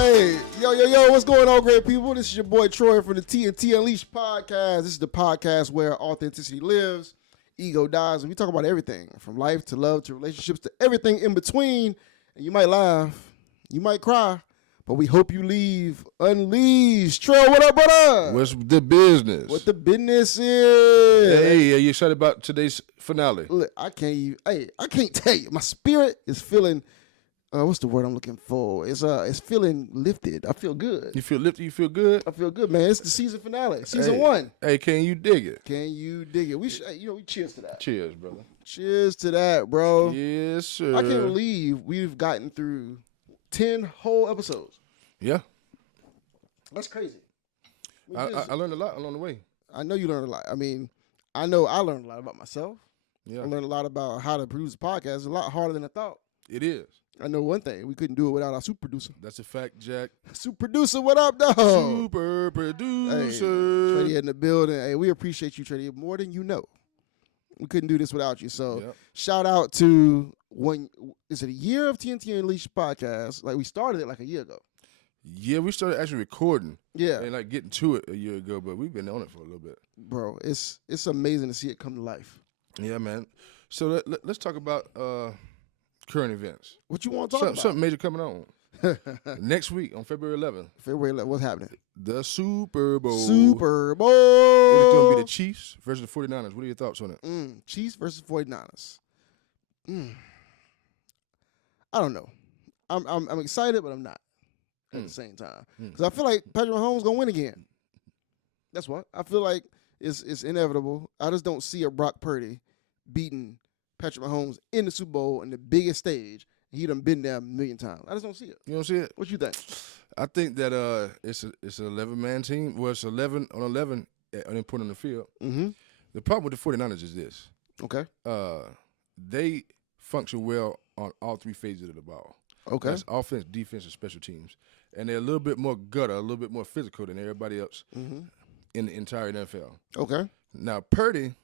Hey, yo, what's going on, great people? This is your boy Troy from the TNTUnleashed podcast. This is the podcast where authenticity lives, ego dies, and we talk about everything from life to love to relationships to everything in between. And you might laugh, you might cry, but we hope you leave unleashed. Trell, what up, brother? What's the business? What the business is? Hey, are you excited about today's finale? Look, I can't tell you. My spirit is feeling. What's the word I'm looking for? It's feeling lifted. I feel good. You feel lifted? You feel good? I feel good, man. It's the season finale, season 1. Hey, can you dig it? Can you dig it? We cheers to that. Cheers, brother. Cheers to that, bro. Yes, sir. I can't believe we've gotten through 10 whole episodes. Yeah. That's crazy. I learned a lot along the way. I know you learned a lot. I mean, I know I learned a lot about myself. Yeah. I learned a lot about how to produce a podcast. It's a lot harder than I thought. It is. I know one thing. We couldn't do it without our super producer. That's a fact, Jack. Super producer, what up, dog? Super producer. Hey, Trey in the building. Hey, we appreciate you, Trey, more than you know. We couldn't do this without you. So Shout out to is it a year of TNTUnleashed podcast? Like we started it like a year ago. Yeah, we started actually recording. Yeah. And like getting to it a year ago, but we've been on it for a little bit. Bro, it's amazing to see it come to life. Yeah, man. So let's talk about current events. What you want to talk about? Something major coming on. Next week on February 11th. February 11th, what's happening? The Super Bowl. Super Bowl. It's going to be the Chiefs versus the 49ers. What are your thoughts on it? Chiefs versus 49ers. I don't know. I'm excited, but I'm not at the same time. Because I feel like Patrick Mahomes going to win again. That's what. I feel like it's inevitable. I just don't see a Brock Purdy beating Patrick Mahomes in the Super Bowl on the biggest stage. He done been there a million times. I just don't see it. You don't see it? What you think? I think that it's an 11-man team. Well, it's 11 on 11 and then put on the field. Mm-hmm. The problem with the 49ers is this. Okay. They function well on all three phases of the ball. Okay. That's offense, defense, and special teams. And they're a little bit more gutter, a little bit more physical than everybody else in the entire NFL. Okay. Now, Purdy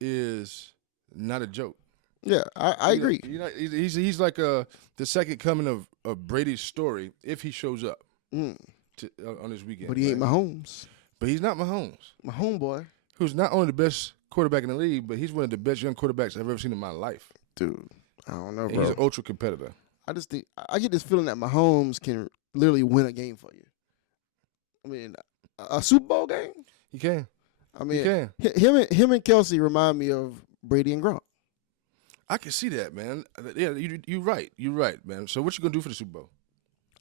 is not a joke. Yeah, I agree. He's like the second coming of Brady's story if he shows up on this weekend. But he ain't Mahomes. But he's not Mahomes. My homeboy. Who's not only the best quarterback in the league, but he's one of the best young quarterbacks I've ever seen in my life. Dude, I don't know, And bro. he's an ultra competitor. I just think I get this feeling that Mahomes can literally win a game for you. I mean, a Super Bowl game? He can. I mean, he can. him and Kelce remind me of Brady and Gronk. I can see that, man. Yeah, you're right. You're right, man. So what you going to do for the Super Bowl?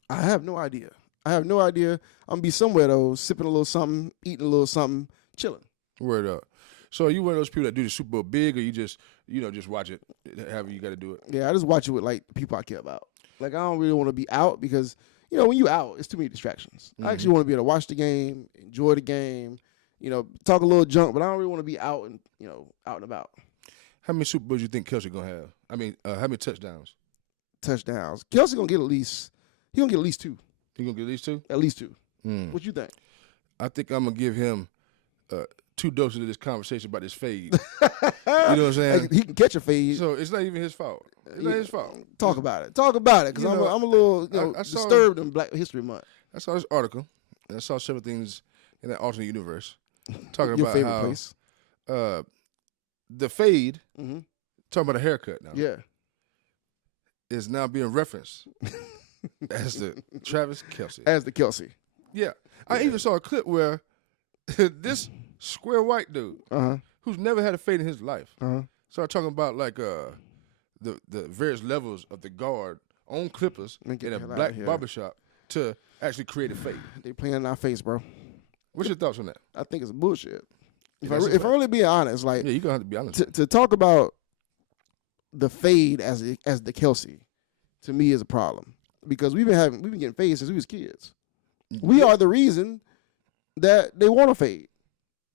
I have no idea. I'm going to be somewhere, though, sipping a little something, eating a little something, chilling. Word up. So are you one of those people that do the Super Bowl big, or you just watch it however you got to do it? Yeah, I just watch it with, like, the people I care about. Like, I don't really want to be out because, when you out, it's too many distractions. I actually want to be able to watch the game, enjoy the game, talk a little junk, but I don't really want to be out and, out and about. How many Super Bowls do you think Kelce going to have? I mean, how many touchdowns? Touchdowns. Kelce going to get at least 2. He going to get at least 2? At least 2. What you think? I think I'm going to give him 2 doses of this conversation about this fade. You know what I'm saying? Like, he can catch a fade. So it's not even his fault. It's not his fault. Talk about it. Because I'm a little disturbed in Black History Month. I saw this article, and I saw several things in that alternate universe talking Your about favorite how place. The fade, talking about a haircut now, is now being referenced as the Travis Kelce. As the Kelce. Yeah. I even saw a clip where this square white dude, who's never had a fade in his life, started talking about like the various levels of the guard on Clippers in a black barbershop to actually create a fade. They playing in our face, bro. What's your thoughts on that? I think it's bullshit. If I'm really being honest, like, you're gonna have to be honest. To talk about the fade as the Kelce, to me is a problem because we've been getting fades since we was kids. We are the reason that they want to fade.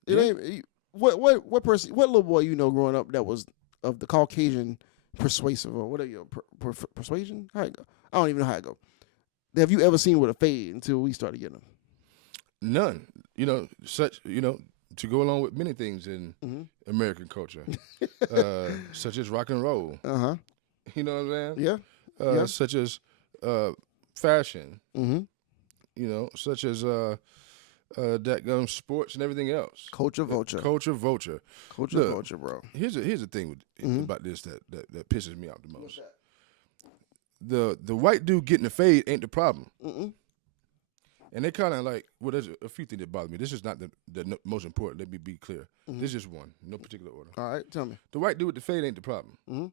It ain't what little boy growing up that was of the Caucasian persuasive or whatever persuasion. How it go? I don't even know how it go. Have you ever seen with a fade until we started getting them? None. To go along with many things in American culture, such as rock and roll. Uh-huh. You know what I'm saying? Yeah. Such as fashion, such as that sports and everything else. Culture vulture. Culture vulture. Culture vulture, bro. Here's the thing about this that pisses me off the most. The white dude getting the fade ain't the problem. And they kind of like, well, there's a few things that bother me. This is not the most important. Let me be clear. This is one, no particular order. All right, tell me. The white dude with the fade ain't the problem.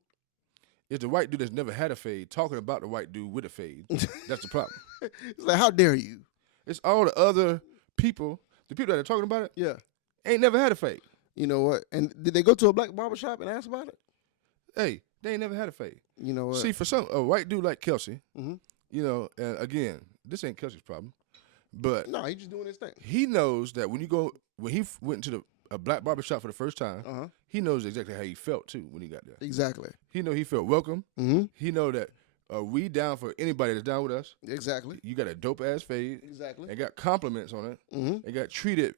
It's the white dude that's never had a fade talking about the white dude with a fade. That's the problem. It's like, how dare you? It's all the other people, the people that are talking about it, ain't never had a fade. You know what? And did they go to a black barbershop and ask about it? Hey, they ain't never had a fade. You know what? See, for a white dude like Kelce, and again, this ain't Kelce's problem, but no, he's just doing his thing. He knows that when he went into a black barbershop for the first time, he knows exactly how he felt too when he got there. Exactly. He know he felt welcome. He know that we down for anybody that's down with us. Exactly. You got a dope ass fade. Exactly. And got compliments on it. And got treated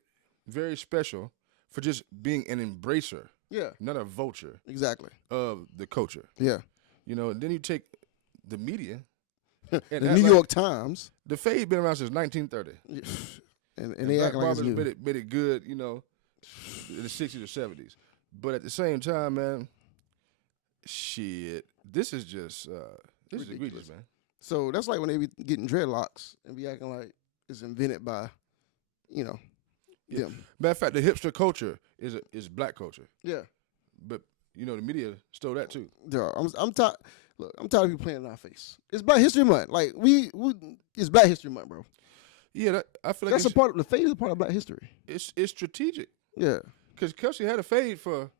very special for just being an embracer. Yeah. Not a vulture. Exactly. Of the culture. Yeah. Then you take the media. The New York Times. The fade been around since 1930. And they act like it's new. Made it good, in the 60s or 70s. But at the same time, man, shit, this is just this is egregious, man. So that's like when they be getting dreadlocks and be acting like it's invented by, them. Matter of fact, the hipster culture is black culture. Yeah. But the media stole that too. Yeah, I'm tired. Look, I'm tired of you playing in our face. It's Black History Month. Like it's Black History Month, bro. Yeah, I feel like that's a part of the fade is a part of Black history. It's strategic. Yeah. Because Kelce had a fade for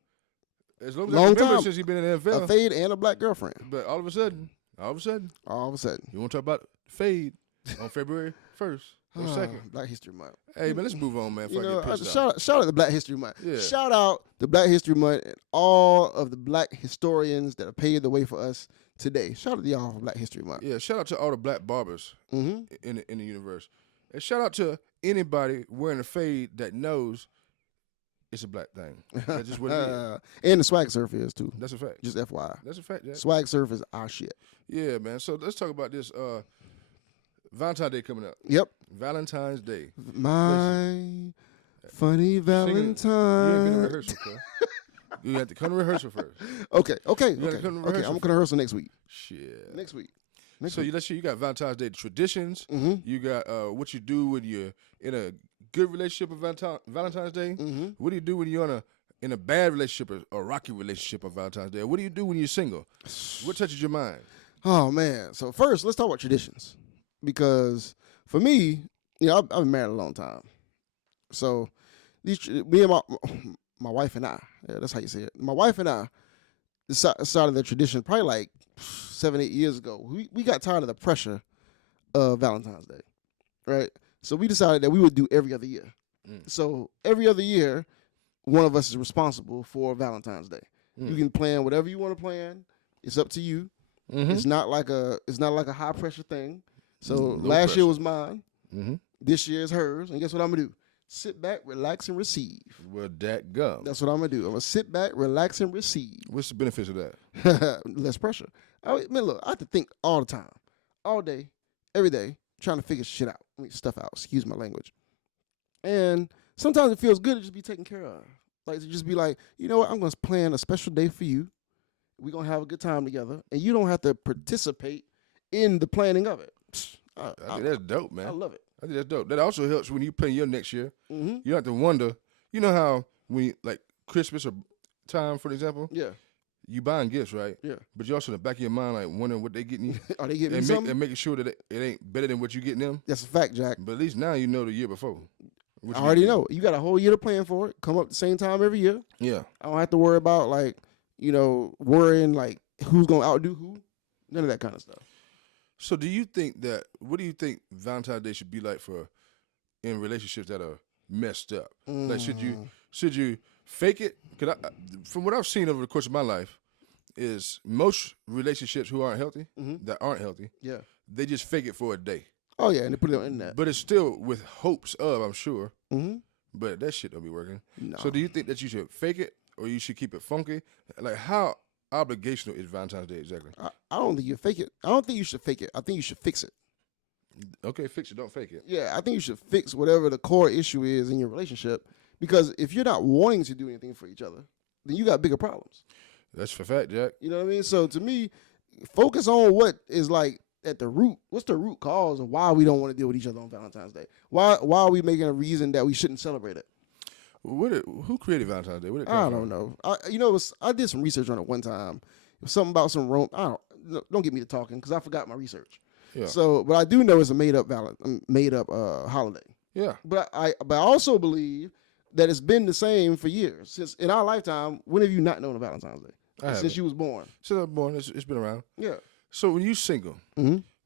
as long as Long I remember time. since he's been in the NFL. A fade and a black girlfriend. But all of a sudden, you want to talk about fade on February 1st or 2nd. Black History Month. Hey, man, let's move on, man. Before I get pissed off. Shout out to Black History Month. Yeah. Shout out to Black History Month and all of the black historians that have paved the way for us today. Shout out to y'all for Black History Month. Yeah, shout out to all the black barbers in the universe. And shout out to anybody wearing a fade that knows it's a black thing. That's just what it is. And the swag surf is too. That's a fact. Just FYI. That's a fact, Jack. Swag surf is our shit. Yeah, man. So let's talk about this Valentine's Day coming up. Yep. Valentine's Day. My funny Valentine. You ain't been to rehearsal, cuz. You have to come to rehearsal first. Okay. Okay, I'm going to rehearsal next week. Shit. Next week. Let's see, you got Valentine's Day traditions. You got what you do when you're in a good relationship with Valentine's Day. What do you do when you're in a bad relationship or a rocky relationship on Valentine's Day? What do you do when you're single? What touches your mind? Oh, man. So first, let's talk about traditions. Because for me, I've been married a long time. So me and my wife and I, that's how you say it. My wife and I started the tradition probably like 7-8 years ago. We got tired of the pressure of Valentine's Day, right? So we decided that we would do every other year. So every other year, one of us is responsible for Valentine's Day. You can plan whatever you want to plan. It's up to you. It's not like a high pressure thing. So last year was mine. This year is hers. And guess what I'm gonna do? Sit back, relax, and receive. Well, that gum. That's what I'm gonna do. I'm gonna sit back, relax, and receive. What's the benefits of that? Less pressure. Look, I have to think all the time, all day, every day, trying to figure stuff out. Excuse my language. And sometimes it feels good to just be taken care of. Like to just be like, you know what? I'm gonna plan a special day for you. We're gonna have a good time together, and you don't have to participate in the planning of it. I think that's dope, man. I love it. I think that's dope. That also helps when you plan your next year. You don't have to wonder. You know how when like Christmas or time, for example. Yeah. You buying gifts, right? Yeah. But you also in the back of your mind, like wondering what they getting you. Are they getting me something? And making sure that it ain't better than what you getting them. That's a fact, Jack. But at least now you know the year before. I already know. You got a whole year to plan for it. Come up at the same time every year. Yeah. I don't have to worry about worrying like who's gonna outdo who. None of that kind of stuff. So what do you think Valentine's Day should be like in relationships that are messed up? Like should you fake it? Because from what I've seen over the course of my life, is most relationships that aren't healthy, they just fake it for a day. Oh yeah, and they put it on the internet. But it's still with hopes of, I'm sure. But that shit don't be working. No. So do you think that you should fake it or you should keep it funky? Like how obligational is Valentine's Day exactly? I don't think you fake it. I don't think you should fake it. I think you should fix it. Okay, fix it, don't fake it. Yeah, I think you should fix whatever the core issue is in your relationship, because if you're not wanting to do anything for each other, then you got bigger problems. That's for fact, Jack. You know what I mean? So to me, focus on what is like at the root. What's the root cause of why we don't want to deal with each other on Valentine's Day? Why are we making a reason that we shouldn't celebrate it? Who created Valentine's Day? I don't know. I did some research on it one time. It was something about some Rome. Don't get me to talking because I forgot my research. Yeah. So, but I do know it's a made up holiday. Yeah. But I also believe that it's been the same for years. Since in our lifetime, when have you not known a Valentine's Day? Since you was born. Since I was born, it's been around. Yeah. So when you're single,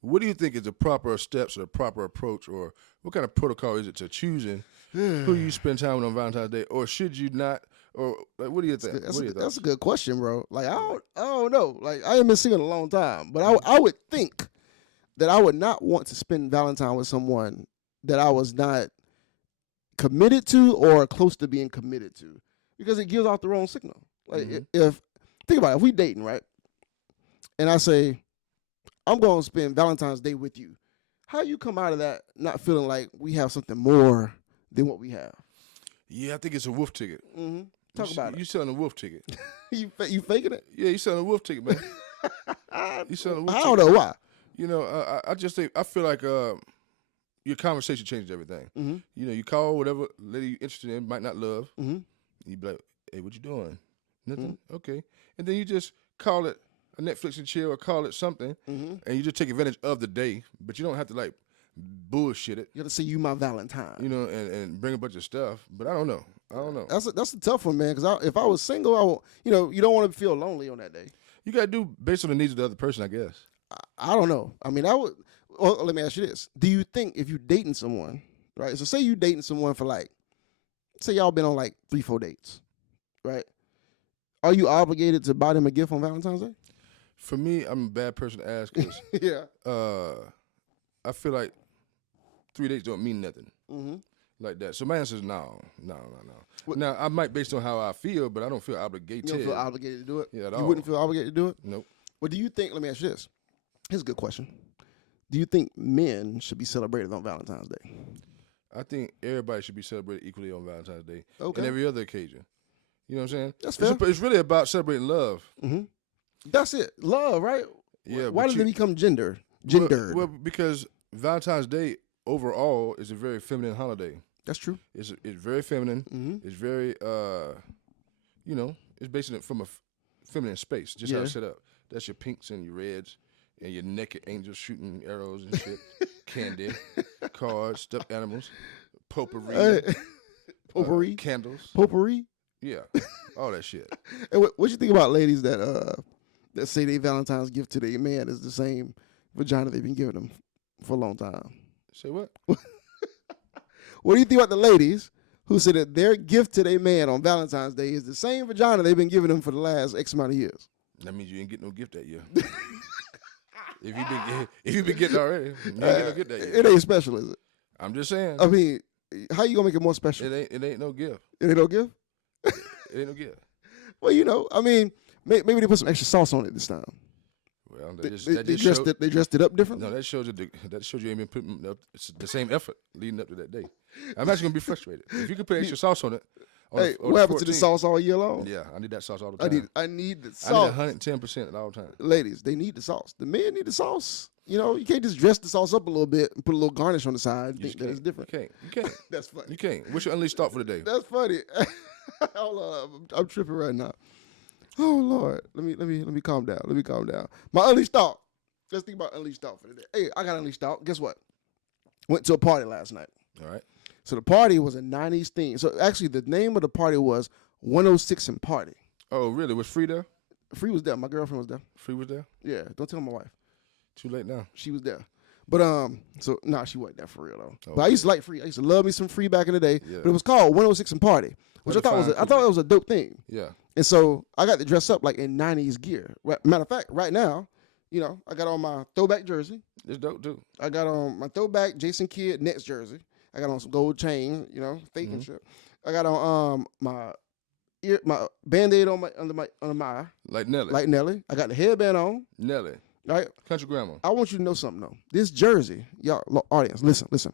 what do you think is the proper steps or the proper approach, or what kind of protocol is it to choosing who you spend time with on Valentine's Day, or should you not? Or like, what do you think? That's a good question, bro. Like I don't know. Like I haven't been single in a long time, but I would think that I would not want to spend Valentine with someone that I was not committed to or close to being committed to, because it gives off the wrong signal. Like if think about it, if we dating, right, and I say I'm going to spend Valentine's Day with you, how you come out of that not feeling like we have something more than what we have? Yeah, I think it's a wolf ticket. Talk about it. You selling a wolf ticket? You faking it? Yeah, you selling a wolf ticket, man. You selling a wolf ticket. I don't know why. You know, I just think I feel like your conversation changes everything. You know, you call whatever lady you're interested in, might not love. You be like, "Hey, what you doing?" Nothing. Okay, and then you just call it a Netflix and chill, or call it something, and you just take advantage of the day. But you don't have to like bullshit it. You got to say you my Valentine. You know, and bring a bunch of stuff. But I don't know. That's a tough one, man. Because if I was single, I won't. You know, you don't want to feel lonely on that day. You gotta do based on the needs of the other person, I guess. I don't know. I mean, I would. Well, let me ask you this: do you think if you dating someone, right? So say you dating someone for like, say y'all been on like 3-4 dates, right? Are you obligated to buy them a gift on Valentine's Day? For me, I'm a bad person to ask because I feel like 3 dates don't mean nothing like that. So my answer is no. Now, I might based on how I feel, but I don't feel obligated. You don't feel obligated to do it? Yeah, at all. You wouldn't feel obligated to do it? Nope. Well, do you think, let me ask you this. Here's a good question. Do you think men should be celebrated on Valentine's Day? I think everybody should be celebrated equally on Valentine's Day and every other occasion. You know what I'm saying? That's fair. It's really about celebrating love. That's it. Love, right? Yeah. Why did it become gendered? Well, because Valentine's Day overall is a very feminine holiday. That's true. It's very feminine. It's very, you know, it's based from a feminine space, just how it's set up. That's your pinks and your reds and your naked angels shooting arrows and shit. Candy, cards, stuffed animals, potpourri. Potpourri? Candles. Potpourri? Yeah, all that shit. And what you think about ladies that say their Valentine's gift to their man is the same vagina they've been giving them for a long time? Say what? What do you think about the ladies who say that their gift to their man on Valentine's Day is the same vagina they've been giving them for the last X amount of years? That means you ain't get no gift that year. If you've been getting already, you ain't get no gift that year. It ain't special, is it? I'm just saying. I mean, how you gonna make it more special? It ain't no gift. It ain't no gift? It ain't no gift. Well, you know, I mean, maybe they put some extra sauce on it this time. Well, they dressed it up different. No, that shows you ain't been putting up the same effort leading up to that day. I'm actually gonna be frustrated if you could put extra sauce on it. Hey, what happened to the sauce all year long? Yeah, I need that sauce all the time. I need the sauce. I need 110% at all times. Ladies, they need the sauce. The men need the sauce. You know, you can't just dress the sauce up a little bit and put a little garnish on the side and think that it's different. You can't. That's funny. You can't. What's your unleashed thought for the day? That's funny. Hold on, I'm tripping right now. Oh Lord, let me calm down. Let me calm down. My unleashed thought. Let's think about unleashed thought for the day. Hey, I got unleashed thought. Guess what? Went to a party last night. All right. So the party was a 90s theme. So actually, the name of the party was 106 and Party. Oh, really? Was Free there? Free was there. My girlfriend was there. Free was there? Yeah. Don't tell my wife. Too late now. She was there. But she wasn't there for real though. Okay. But I used to like Free. I used to love me some Free back in the day. Yeah. But it was called 106 and Party, which I thought it was a dope thing. Yeah. And so I got to dress up like in 90s gear. Matter of fact, right now, you know, I got on my throwback jersey. It's dope too. I got on my throwback Jason Kidd Nets jersey. I got on some gold chain, you know, fake and shit. I got on my Band-Aid under my eye. Like Nelly. I got the headband on. Nelly. Right? Country grandma. I want you to know something though. This jersey, y'all audience, listen.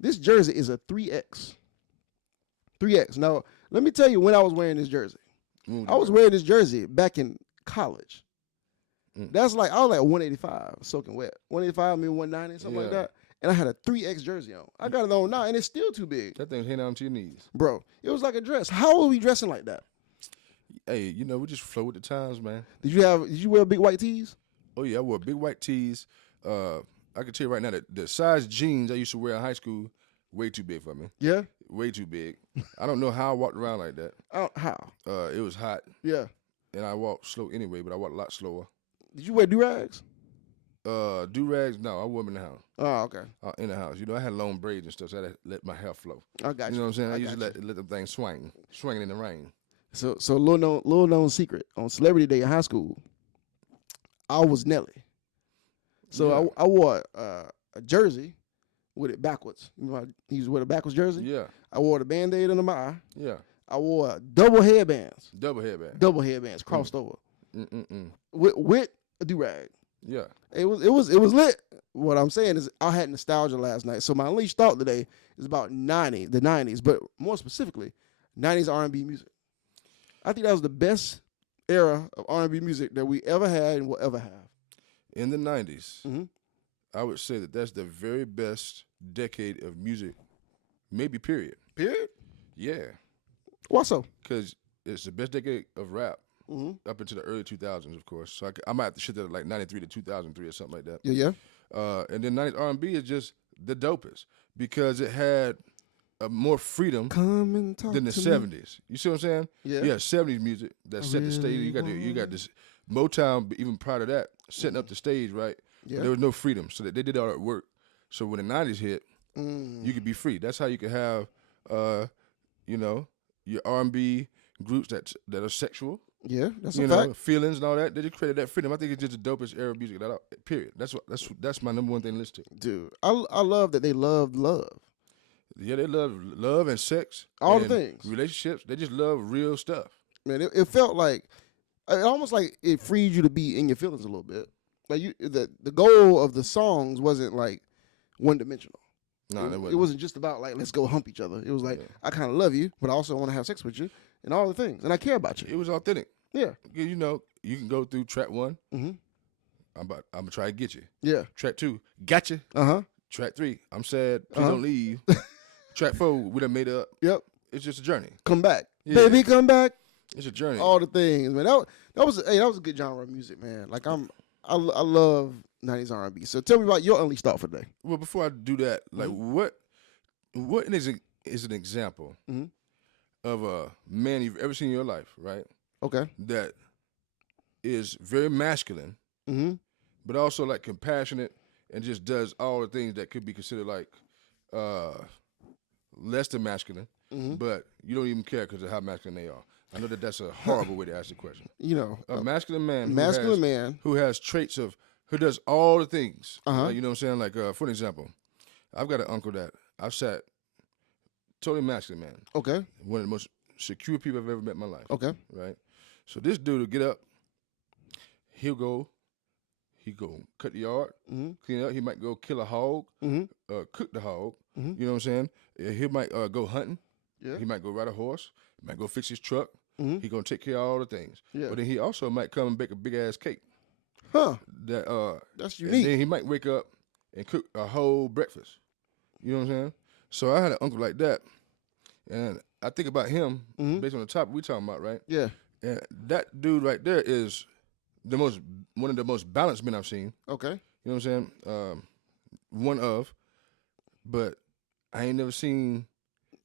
This jersey is a 3X. 3X. Now, let me tell you when I was wearing this jersey. I was wearing this jersey back in college. That's like, I was like 185, soaking wet. 185, maybe 190, something like that. And I had a 3X jersey on. I got it on now, and it's still too big. That thing's hanging down to your knees. Bro, it was like a dress. How were we dressing like that? Hey, we just flow with the times, man. Did you wear big white tees? Oh, yeah, I wore big white tees. I can tell you right now that the size jeans I used to wear in high school, way too big for me. Yeah? Way too big. I don't know how I walked around like that. How? It was hot. Yeah. And I walked slow anyway, but I walked a lot slower. Did you wear do-rags? Do-rags, no, I wore them in the house. Oh, okay. In the house. I had long braids and stuff, so I had to let my hair flow. I got you. You know what I'm saying? I used to let them things swinging in the rain. So little known secret, on Celebrity Day in high school, I was Nelly. So I wore a jersey with it backwards. He used to wear the backwards jersey? Yeah. I wore the Band-Aid under my eye. Yeah. I wore double headbands. Double headbands crossed over. With a do-rag. Yeah. It was lit. What I'm saying is I had nostalgia last night. So my unleashed thought today is about the 90s, but more specifically, 90s R&B music. I think that was the best era of R&B music that we ever had and will ever have. In the 90s, I would say that that's the very best decade of music, maybe period. Period? Yeah. Why so? Because it's the best decade of rap up into the early 2000s, of course. So I might have to shit that at like 93 to 2003 or something like that. Yeah. And then 90s R&B is just the dopest because it had more freedom than the 70s. You see what I'm saying? Yeah. Yeah, 70s music that set the stage. You got this Motown, even prior to that, setting up the stage, right? Yeah. There was no freedom, so they did all that work. So when the 90s hit, you could be free. That's how you could have, your R&B groups that are sexual. Yeah, that's a fact. Feelings and all that. They just created that freedom. I think it's just the dopest era of music. Period. That's my number one thing to listen to. Dude, I love that they loved love. Yeah, they love love and sex. All and the things. Relationships. They just love real stuff. Man, it felt like, almost like it freed you to be in your feelings a little bit. Like the goal of the songs wasn't like one dimensional. No, it wasn't just about like let's go hump each other. It was like I kind of love you, but I also want to have sex with you and all the things, and I care about you. It was authentic. Yeah, you can go through track 1. I'm gonna try to get you. Yeah. Track 2, gotcha. Track 3, I'm sad. Please don't leave. Track 4, we done made up. Yep. It's just a journey. Come back, baby, come back. It's a journey. All the things, man. That was a good genre of music, man. Like I love 90s R&B. So tell me about your unleashed thought for today. Well, before I do that, like what is an example of a man you've ever seen in your life, right? Okay. That is very masculine, but also like compassionate and just does all the things that could be considered like less than masculine, but you don't even care because of how masculine they are. I know that that's a horrible way to ask the question. A masculine man who has traits of, who does all the things. You know what I'm saying? Like, for an example, I've got an uncle that I've sat, totally masculine man. Okay. One of the most secure people I've ever met in my life. Okay. Right? So this dude will get up, he go cut the yard, clean it up. He might go kill a hog, cook the hog. You know what I'm saying? He might go hunting. Yeah. He might go ride a horse. He might go fix his truck. He gonna take care of all the things. Yeah. But then he also might come and bake a big ass cake. That's unique. And then he might wake up and cook a whole breakfast. You know what I'm saying? So I had an uncle like that, and I think about him based on the topic we talking about, right? Yeah. And that dude right there is one of the most balanced men I've seen. Okay. You know what I'm saying? But I ain't never seen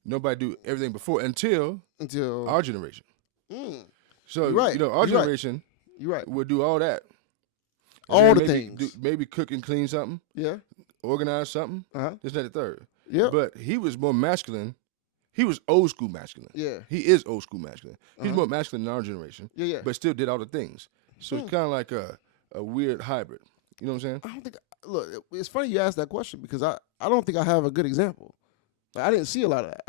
nobody do everything before until our generation. So our generation would do all that. All the things. Maybe cook and clean something. Yeah. Organize something. This, that, the third. Yeah. But he was more masculine. He was old school masculine. Yeah. He is old school masculine. He's more masculine than our generation. Yeah. But still did all the things. So it's kind of like a weird hybrid. You know what I'm saying? I don't think. Look, it's funny you asked that question because I don't think I have a good example. Like, I didn't see a lot of that.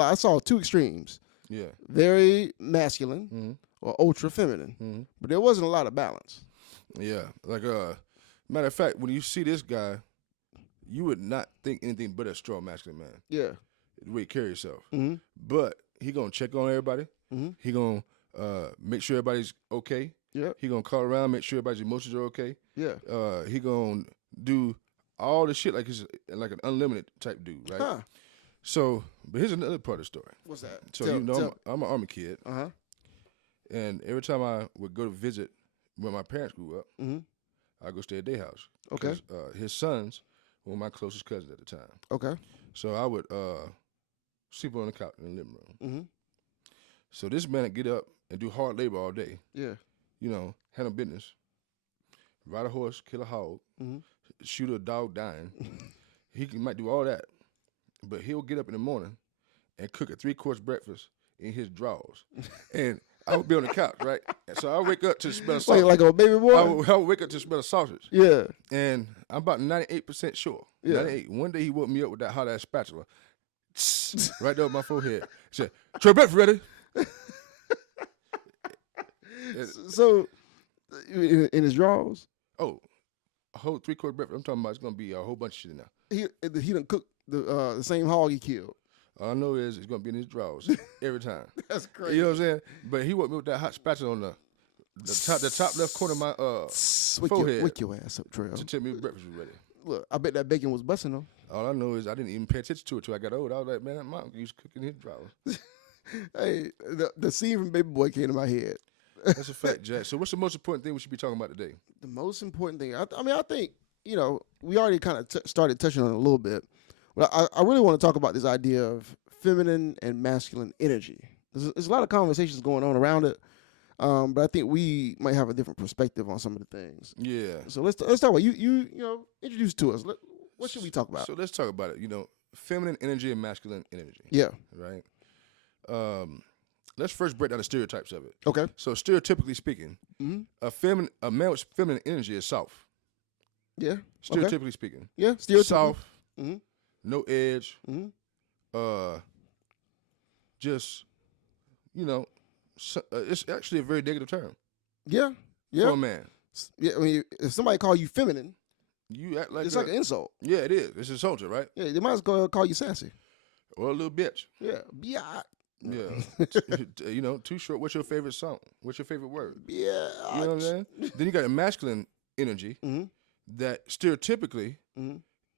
I saw two extremes. Yeah. Very masculine or ultra feminine. But there wasn't a lot of balance. Yeah. Like Matter of fact, when you see this guy, you would not think anything but a strong masculine man. Yeah. The way he carry himself. Mm-hmm. But he gonna check on everybody. Mm-hmm. He gonna make sure everybody's okay. Yeah. He gonna call around, make sure everybody's emotions are okay. Yeah. He gonna do all the shit like he's like an unlimited type dude, right? Huh. So, but here's another part of the story. What's that? So I'm an Army kid. Uh-huh. And every time I would go to visit where my parents grew up, I go stay at their house. Okay. His sons were my closest cousins at the time. Okay. So I would sleep on the couch in the living room. Mm-hmm. So this man would get up and do hard labor all day. Yeah. You know, handle business, ride a horse, kill a hog, shoot a dog dying. He might do all that, but he'll get up in the morning and cook a 3-course breakfast in his drawers. And I would be on the couch, right? And so I wake up to smell sausage. Like a baby boy? I would wake up to smell sausage. Yeah. And I'm about 98% sure. Yeah. 98. One day he woke me up with that hot-ass spatula right there on my forehead. He said, Troy, breakfast ready? So, in his drawers? Oh, a whole 3-course breakfast. I'm talking about it's going to be a whole bunch of shit in there. He done cooked the same hog he killed. All I know is it's going to be in his drawers every time. That's crazy. You know what I'm saying? But he woke me with that hot spatula on the top left corner of my forehead. Wake your ass up, Trell. To tell me breakfast was ready. Look, I bet that bacon was busting though. All I know is I didn't even pay attention to it till I got old. I was like, man, that mom used to cook in his drawers. Hey, the scene from Baby Boy came to my head. That's a fact, Jack. So what's the most important thing we should be talking about today? The most important thing, I think, we already kind of started touching on it a little bit. But I really want to talk about this idea of feminine and masculine energy. There's a lot of conversations going on around it, but I think we might have a different perspective on some of the things. Yeah. So let's talk about you introduce to us. What should we talk about? So let's talk about it. Feminine energy and masculine energy. Yeah. Right. Let's first break down the stereotypes of it. Okay. So stereotypically speaking, a man with feminine energy is soft. Yeah. Stereotypically speaking. Yeah. Stereotypically. Soft. No edge. Just, it's actually a very negative term. Yeah. Yeah. For a man. Yeah. I mean, if somebody call you feminine, you act like it's like an insult. Yeah, it is. It's insulting, right? Yeah. They might as well call you sassy. Or a little bitch. Yeah. Biatch. Yeah. Too short. What's your favorite song? What's your favorite word? Yeah. You know what I'm saying? Then you got a masculine energy that stereotypically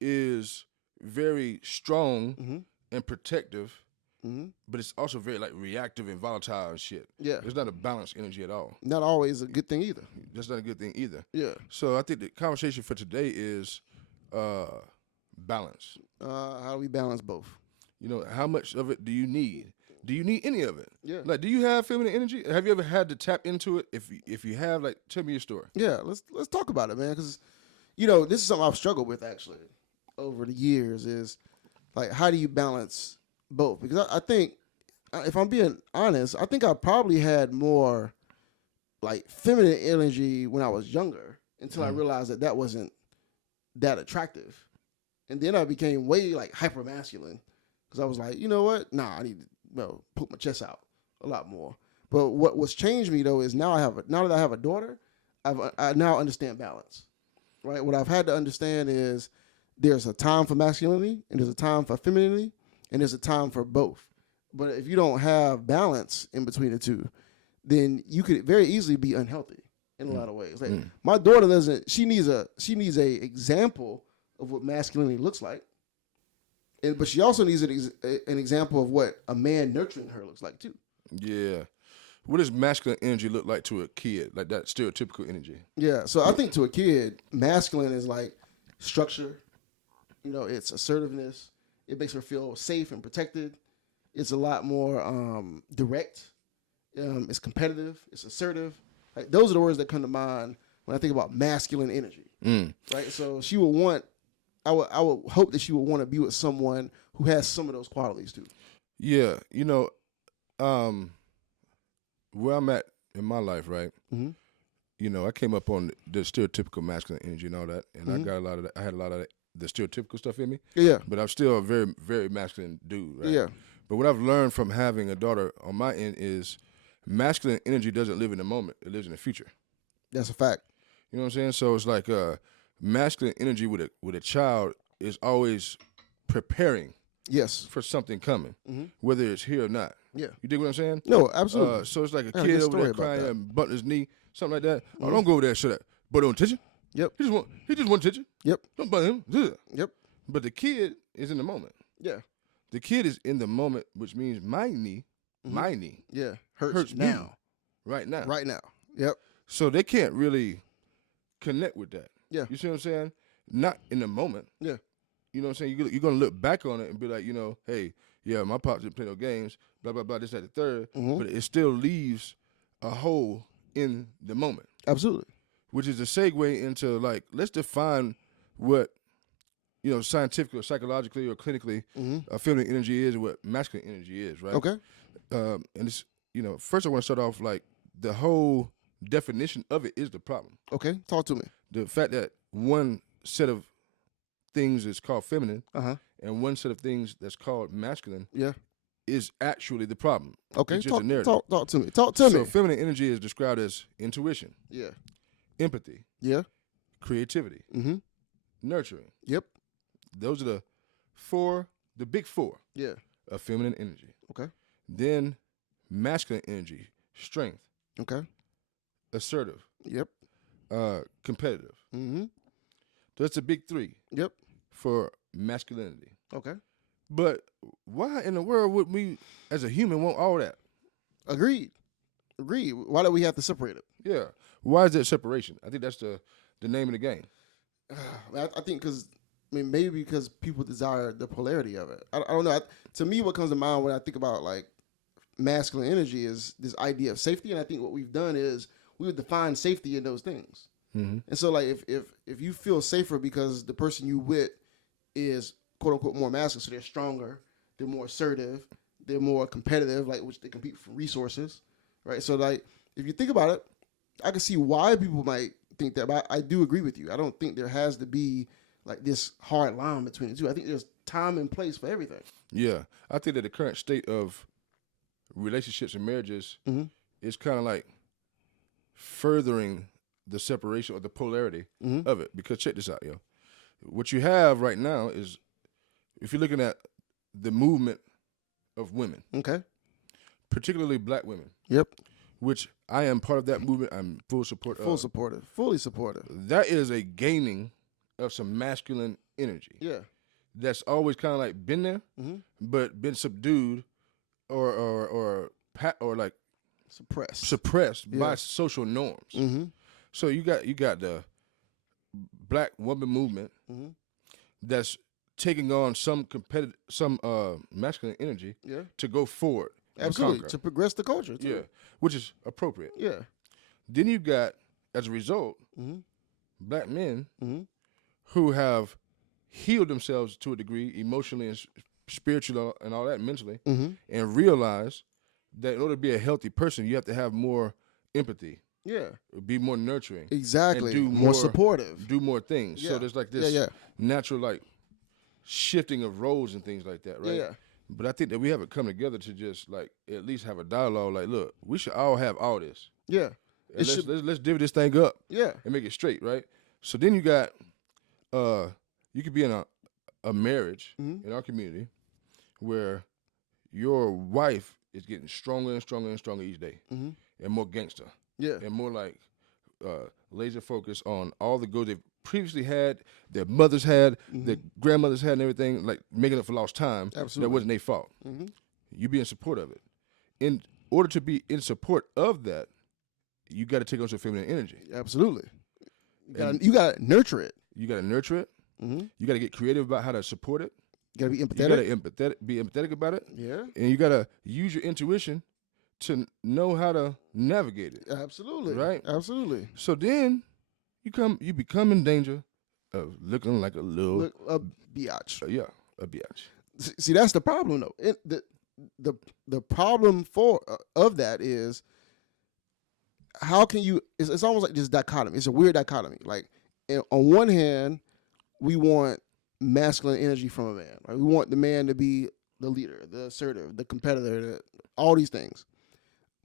is very strong and protective, but it's also very like reactive and volatile and shit. Yeah. It's not a balanced energy at all. Not always a good thing either. That's not a good thing either. Yeah. So I think the conversation for today is balance. How do we balance both? How much of it do you need? Do you need any of it? Yeah. Like, do you have feminine energy? Have you ever had to tap into it? If you have, like, tell me your story. Yeah, let's talk about it, man. Because, this is something I've struggled with actually over the years. Is like, how do you balance both? Because I think, if I'm being honest, I think I probably had more like feminine energy when I was younger until I realized that wasn't that attractive, and then I became way like hyper masculine because I was like, you know what? Nah, I need to put my chest out a lot more. But what's changed me though is now that I have a daughter, I now understand balance, right? What I've had to understand is there's a time for masculinity and there's a time for femininity and there's a time for both. But if you don't have balance in between the two, then you could very easily be unhealthy in a lot of ways. Like my daughter she needs a example of what masculinity looks like. But she also needs an example of what a man nurturing her looks like, too. Yeah. What does masculine energy look like to a kid? Like that stereotypical energy? Yeah. So I think to a kid, masculine is like structure. It's assertiveness. It makes her feel safe and protected. It's a lot more direct. It's competitive. It's assertive. Like those are the words that come to mind when I think about masculine energy. Right? So she would want... I would hope that she would want to be with someone who has some of those qualities too. Yeah, where I'm at in my life, right? I came up on the stereotypical masculine energy and all that, and I got a lot of that. I had a lot of the stereotypical stuff in me. Yeah. But I'm still a very, very masculine dude, right? Yeah. But what I've learned from having a daughter on my end is masculine energy doesn't live in the moment; it lives in the future. That's a fact. You know what I'm saying? So it's like masculine energy with a child is always preparing Yes. for something coming, whether it's here or not. Yeah. You dig what I'm saying? No, absolutely. So it's like a I got a kid good over story there about crying that. and butting his knee, something like that. Oh, don't go over there and shut that. But don't touch it. Yep. He just want attention. Yep. Don't butt him. Ugh. Yep. But the kid is in the moment. Yeah. The kid is in the moment, which means my knee Yeah. hurts me now. right now. Right now. Yep. So they can't really connect with that. Yeah. You see what I'm saying? Not in the moment. Yeah. You know what I'm saying? You're going to look back on it and be like, hey, yeah, my pops didn't play no games, blah, blah, blah, this, that, the third. But it still leaves a hole in the moment. Absolutely. Which is a segue into, like, let's define what, scientifically or psychologically or clinically feminine energy is and what masculine energy is, right? Okay. And it's, first I want to start off, like, the whole definition of it is the problem. Okay. Talk to me. The fact that one set of things is called feminine and one set of things that's called masculine is actually the problem. Okay. It's just a narrative. Talk to me. Talk to me. So feminine energy is described as intuition, empathy, creativity, nurturing. Yep. Those are the big four of feminine energy. Okay. Then masculine energy, strength, Okay. assertive, Yep. competitive. That's the big three Yep. for masculinity. Okay. But why in the world would we, as a human, want all that? Agreed. Why do we have to separate it? Yeah. Why is there separation? I think that's the name of the game. I think maybe because people desire the polarity of it. I don't know. To me, what comes to mind when I think about like masculine energy is this idea of safety, and I think what we've done is we would define safety in those things. And so, like, if you feel safer because the person you with is quote unquote more masculine, so they're stronger, they're more assertive, they're more competitive, like which they compete for resources, right? So, like, if you think about it, I can see why people might think that, but I do agree with you. I don't think there has to be like this hard line between the two. I think there's time and place for everything. Yeah, I think that the current state of relationships and marriages is kind of like furthering the separation or the polarity of it. Because check this out, yo. What you have right now is, if you're looking at the movement of women, Okay. particularly black women, Yep. which I am part of that movement. I'm full support of. Fully supportive. That is a gaining of some masculine energy. Yeah. That's always kind of like been there, but been subdued or like suppressed by social norms. So you got the black woman movement that's taking on some masculine energy to go forward. Absolutely. To progress the culture too. Yeah, which is appropriate. Yeah. Then you got, as a result, black men who have healed themselves to a degree, emotionally and spiritually and all that, mentally, and realize that in order to be a healthy person, you have to have more empathy. Yeah. Be more nurturing. Exactly. And do more supportive. Do more things. Yeah. So there's like this natural like shifting of roles and things like that, right? Yeah. But I think that we haven't come together to just like at least have a dialogue. Like, look, we should all have all this. Yeah. Let's divvy this thing up. Yeah. And make it straight, right? So then you got, you could be in a marriage in our community where your wife is getting stronger and stronger and stronger each day, and more gangster. Yeah. And more like laser focus on all the goals they've previously had, their mothers had, their grandmothers had, and everything, like making up for lost time. Absolutely. That wasn't their fault. You be in support of it. In order to be in support of that, you got to take on some feminine energy. Absolutely. You got to nurture it. You got to nurture it. You got to get creative about how to support it. You got to be empathetic. You got to be empathetic about it. Yeah. And you got to use your intuition to know how to navigate it. Absolutely. Right? Absolutely. So then you become in danger of looking like a little a biatch. A biatch. See, that's the problem though. The problem of that is how can you? It's almost like this dichotomy. It's a weird dichotomy. Like on one hand, we want masculine energy from a man. Right? We want the man to be the leader, the assertive, the competitor, all these things.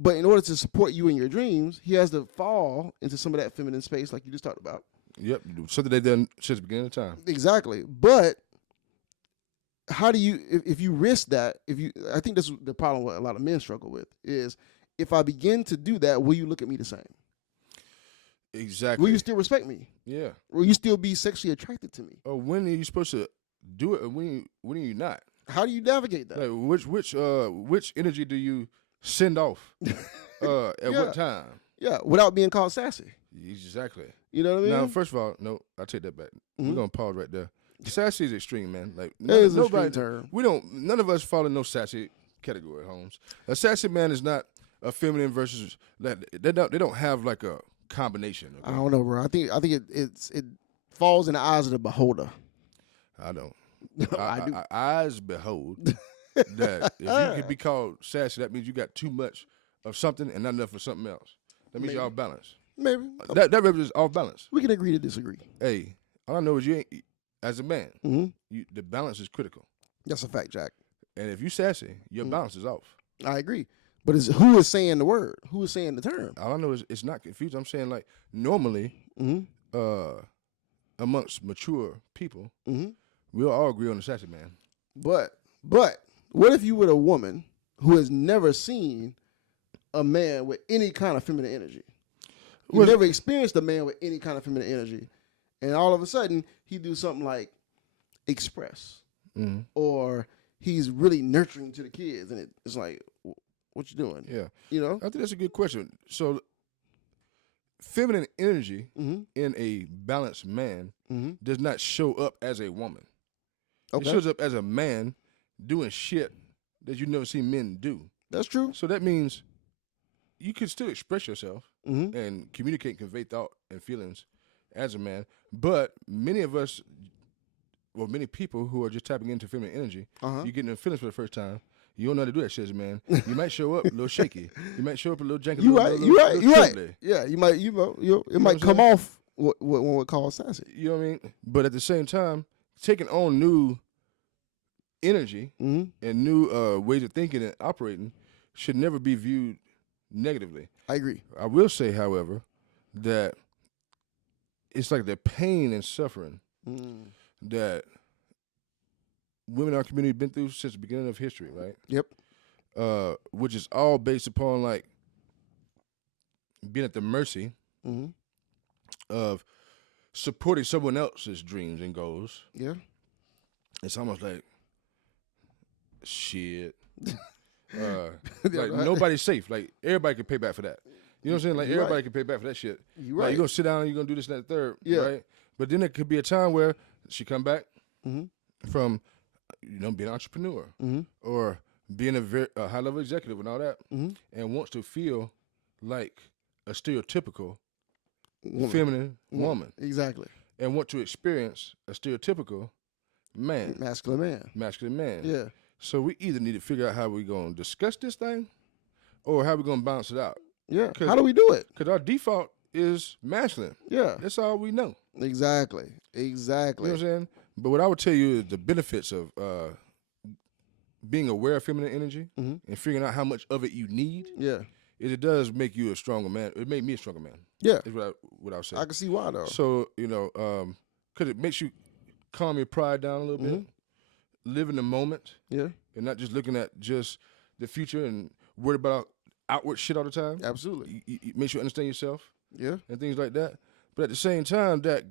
But in order to support you in your dreams, he has to fall into some of that feminine space like you just talked about. Yep, something they've done since the beginning of time. Exactly. But how do you, if you risk that, I think this is the problem what a lot of men struggle with is, if I begin to do that, will you look at me the same? Exactly. Will you still respect me? Yeah. Will you still be sexually attracted to me? Or when are you supposed to do it, and when are you not? How do you navigate that? Like which energy do you send off at what time? Yeah, without being called sassy. Exactly. You know what I mean? Now, first of all, no, I take that back. We're gonna pause right there. Sassy is extreme, man. Like it's an extreme term. None of us fall in no sassy category, Holmes. A sassy man is not a feminine versus that. They don't have like a combination. Okay? I don't know, bro. I think it falls in the eyes of the beholder. I don't. I do. Eyes behold that if you could be called sassy, that means you got too much of something and not enough of something else. That means you're off balance. Maybe that represents off balance. We can agree to disagree. Hey, all I know is you ain't, as a man, Mm-hmm. the balance is critical. That's a fact, Jack. And if you sassy, your balance is off. I agree. But who is saying the word? Who is saying the term? All I know is it's not confused. I'm saying like normally, amongst mature people, we'll all agree on the sassy man. But what if you were a woman who has never seen a man with any kind of feminine energy? You never experienced a man with any kind of feminine energy, and all of a sudden he do something like express, or he's really nurturing to the kids, and it's like, what you doing? Yeah, you know. I think that's a good question. So, feminine energy in a balanced man does not show up as a woman. Okay. It shows up as a man doing shit that you never seen men do. That's true. So that means you can still express yourself and communicate, convey thought and feelings as a man. But many of us, well, many people who are just tapping into feminine energy, you're getting their feelings for the first time. You don't know how to do that shit as a man. You might show up a little shaky. You might show up a little janky. You right. Yeah, you might. It might come off what one would call sassy. You know what I mean? But at the same time, taking on new energy and new ways of thinking and operating should never be viewed negatively. I agree. I will say, however, that it's like the pain and suffering that women in our community have been through since the beginning of history, right? Yep. Which is all based upon like being at the mercy of supporting someone else's dreams and goals. Yeah. It's almost like shit. Like nobody's safe. Like everybody can pay back for that. You know what I'm saying? Like everybody can pay back for that shit. You're right. Like, you're gonna sit down and you're gonna do this and that third. Yeah. Right. But then there could be a time where she come back from, being an entrepreneur or being a high level executive and all that, and wants to feel like a stereotypical feminine woman. Exactly. And want to experience a stereotypical man. Masculine man. Yeah. So we either need to figure out how we're going to discuss this thing or how we're going to balance it out. Yeah. How do we do it? Because our default is masculine. Yeah. That's all we know. Exactly. You know what I'm saying? But what I would tell you is the benefits of being aware of feminine energy and figuring out how much of it you need. Yeah. Is it does make you a stronger man. It made me a stronger man. Yeah. Is what I would say. I can see why, though. So, because it makes you calm your pride down a little bit. Live in the moment. Yeah. And not just looking at just the future and worried about outward shit all the time. Absolutely. It makes you understand yourself. Yeah. And things like that. But at the same time, that's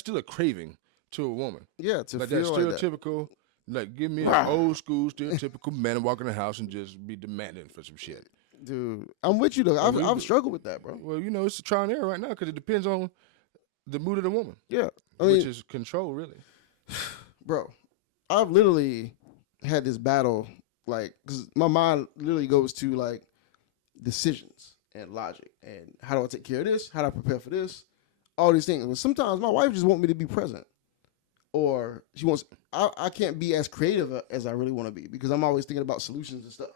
still a craving to a woman. Yeah, to like feel that stereotypical, like give me an old school stereotypical man walk in the house and just be demanding for some shit. Dude, I'm with you though. I've struggled with that, bro. Well, it's a trial and error right now because it depends on the mood of the woman. Yeah. Which is control, really. Bro, I've literally had this battle, like, because my mind literally goes to, like, decisions and logic. And how do I take care of this? How do I prepare for this? All these things. But sometimes my wife just wants me to be present. Or she wants, I can't be as creative as I really want to be because I'm always thinking about solutions and stuff.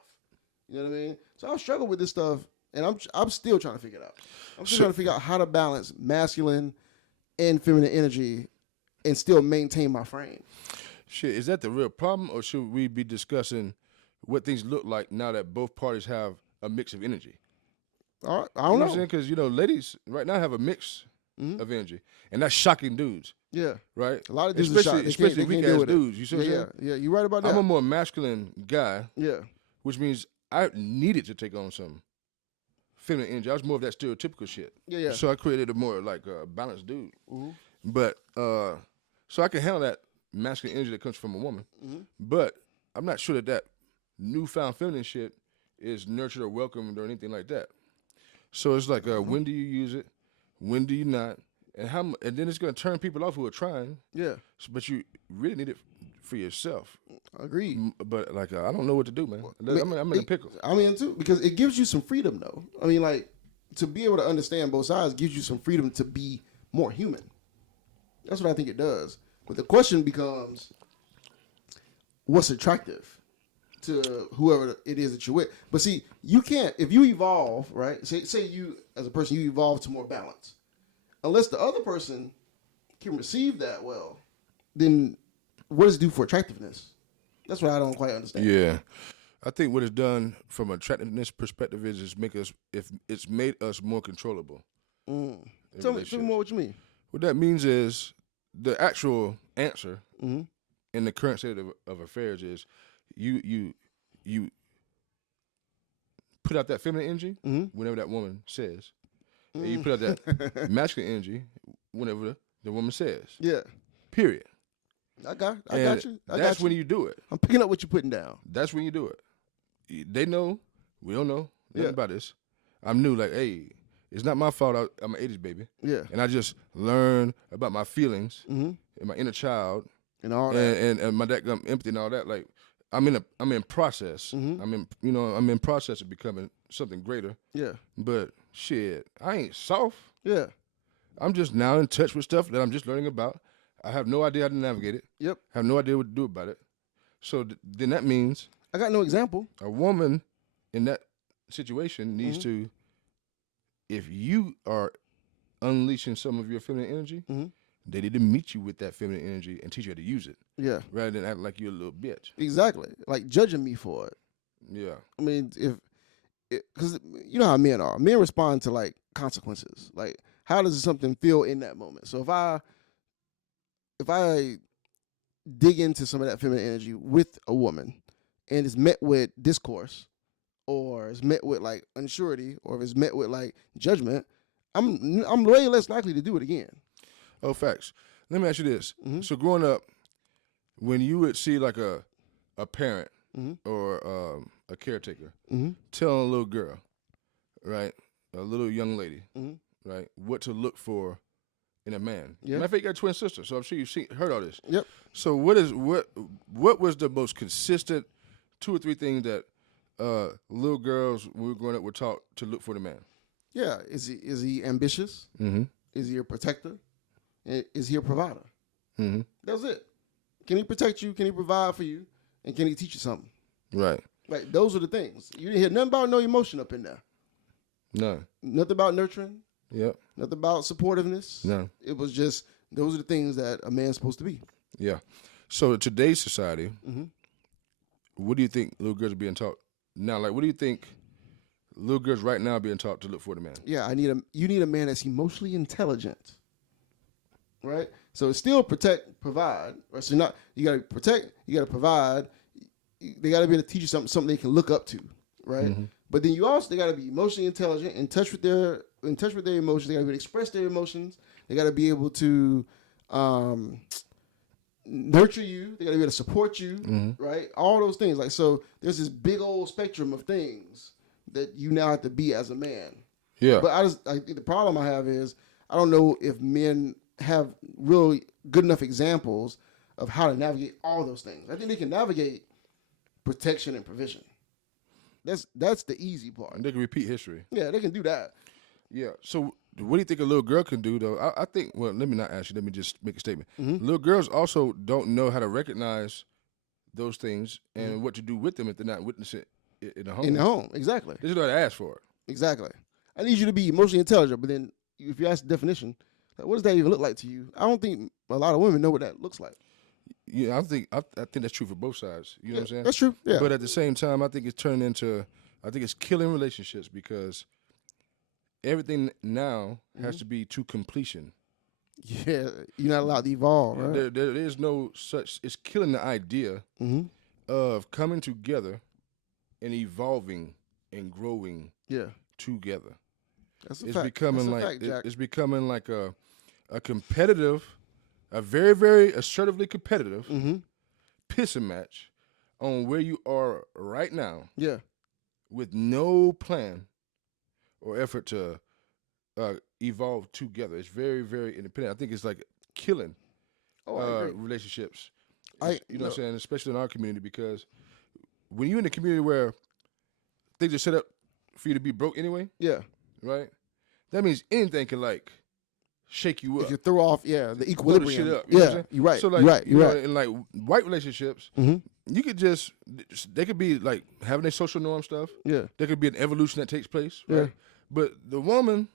You know what I mean? So I struggle with this stuff, and I'm still trying to figure it out. I'm still trying to figure out how to balance masculine and feminine energy and still maintain my frame. Shit, is that the real problem, or should we be discussing what things look like now that both parties have a mix of energy? All right. I don't know. Because, ladies right now have a mix of energy. And that's shocking dudes. Yeah. Right? A lot of dudes especially weak-ass dudes. You see what I'm saying? Yeah, you're right about that. I'm a more masculine guy. Yeah. Which means I needed to take on some feminine energy. I was more of that stereotypical shit. Yeah. So I created a more balanced dude. Mm-hmm. But so I can handle that masculine energy that comes from a woman. Mm-hmm. But I'm not sure that newfound feminine shit is nurtured or welcomed or anything like that. So it's like, when do you use it? When do you not? And then it's going to turn people off who are trying. Yeah. But you really need it for yourself. Agreed. But I don't know what to do, man. I'm in a pickle. I mean, too, because it gives you some freedom, though. I mean, like, to be able to understand both sides gives you some freedom to be more human. That's what I think it does. But the question becomes, what's attractive to whoever it is that you're with? But see, you can't, if you evolve, right? Say you, as a person, you evolve to more balance. Unless the other person can receive that well, then what does it do for attractiveness? That's what I don't quite understand. Yeah. I think what it's done from an attractiveness perspective is it's made us more controllable. Tell me more what you mean. What that means is the actual answer in the current state of affairs is you put out that feminine energy whenever that woman says, and you put out that masculine energy whenever the woman says. Yeah. Period. I got you. That's when you do it. I'm picking up what you're putting down. That's when you do it. They know. We don't know nothing about this. I'm new. Like, hey, it's not my fault. I'm an 80s baby. Yeah. And I just learned about my feelings and my inner child and all that, and my dadgum empathy and all that. Like, I'm in process. I'm in process of becoming something greater. Yeah. But shit, I ain't soft. Yeah. I'm just now in touch with stuff that I'm just learning about. I have no idea how to navigate it. Yep. I have no idea what to do about it. So then that means I got no example. A woman in that situation needs to, if you are unleashing some of your feminine energy, they need to meet you with that feminine energy and teach you how to use it. Yeah. Rather than act like you're a little bitch. Exactly. Like judging me for it. Yeah. I mean, because you know how men are. Men respond to like consequences. Like, how does something feel in that moment? So if I dig into some of that feminine energy with a woman and it's met with discourse or it's met with like unsurety or if it's met with like judgment, I'm way less likely to do it again. Oh, facts. Let me ask you this. So growing up, when you would see like a parent or a caretaker telling a little girl, right, a little young lady, right, what to look for in a man. Yeah. Matter of fact, you got a twin sister, so I'm sure you've heard all this. Yep. So what was the most consistent 2 or 3 things that little girls when we were growing up were taught to look for the man? Yeah. Is he ambitious? Is he a protector? Is he a provider? That's it. Can he protect you? Can he provide for you? And can he teach you something? Right. Like, those are the things. You didn't hear nothing about no emotion up in there. None. Nothing about nurturing. Yep. Nothing about supportiveness. No. It was just, those are the things that a man's supposed to be. Yeah. So in today's society, what do you think little girls are being taught now? Like, what do you think little girls right now are being taught to look for the man? Yeah, you need a man that's emotionally intelligent. Right? So it's still protect, provide. Right? So you gotta protect, you gotta provide. They gotta be able to teach you something they can look up to. Right? But then they gotta be emotionally intelligent, in touch with their emotions. They gotta be able to express their emotions. They gotta be able to nurture you. They gotta be able to support you. Right? All those things. Like, so there's this big old spectrum of things that you now have to be as a man. Yeah. But I think the problem I have is I don't know if men have really good enough examples of how to navigate all those things. I think they can navigate protection and provision. That's the easy part. And they can repeat history. Yeah, they can do that. Yeah. So what do you think a little girl can do, though? I think, well, let me not ask you. Let me just make a statement. Little girls also don't know how to recognize those things and what to do with them if they're not witnessing it in the home. In the home, exactly. They just know how to ask for it. Exactly. I need you to be emotionally intelligent, but then if you ask the definition, like, what does that even look like to you? I don't think a lot of women know what that looks like. Yeah, I think that's true for both sides. You know what I'm saying? That's true. Yeah. But at the same time, I think it's killing relationships because everything now has to be to completion. Yeah, you're not allowed to evolve, right? There is no such. It's killing the idea of coming together and evolving and growing. Together. That's a it's fact. becoming That's a like fact, Jack. it's becoming like a competitive, a very very assertively competitive pissing match on where you are right now. Yeah. With no plan or effort to evolve together. It's very very independent. I think it's like killing relationships. You know what I'm saying, especially in our community, because when you're in a community where things are set up for you to be broke anyway, right? That means anything can like shake you up. If you throw off, the equilibrium. Shit up, you know what I'm saying? You're right. So like, you're right. In like white relationships, you could they could be like having their social norm stuff. Yeah. There could be an evolution that takes place, right? Yeah. But the woman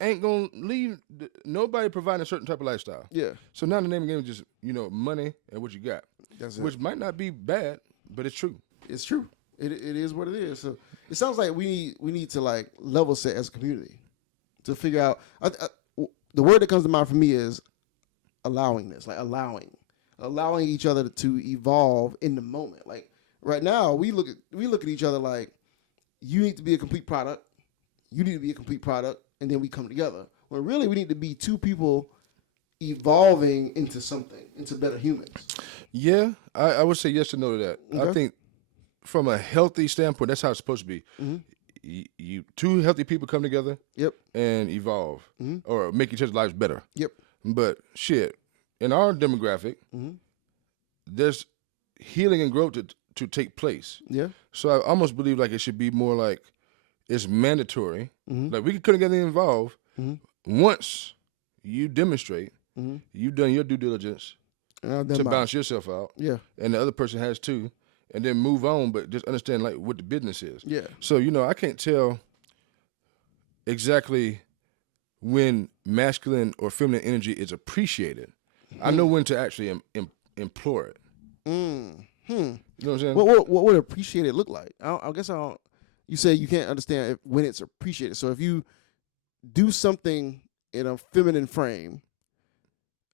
ain't gonna leave nobody providing a certain type of lifestyle. Yeah. So now the name of the game is just money and what you got. That's it. Which might not be bad, but it's true. It's true. It is what it is. So it sounds like we need to like level set as a community to figure out. The word that comes to mind for me is allowingness, like allowing each other to evolve in the moment. Like right now, we look at each other like you need to be a complete product, you need to be a complete product, and then we come together. When really we need to be two people evolving into something, into better humans. Yeah, I would say yes and no to that. Okay. I think from a healthy standpoint, that's how it's supposed to be. You two healthy people come together and evolve or make each other's lives better. But shit, in our demographic, there's healing and growth to take place. So I almost believe like it should be more like it's mandatory. Like we can come together and evolve once you demonstrate you've done your due diligence to balance yourself out. And the other person has too. And then move on, but just understand like what the business is. So, I can't tell exactly when masculine or feminine energy is appreciated. I know when to actually implore it. You know what I'm saying? What would appreciated look like? I guess I don't. You say you can't understand when it's appreciated. So if you do something in a feminine frame,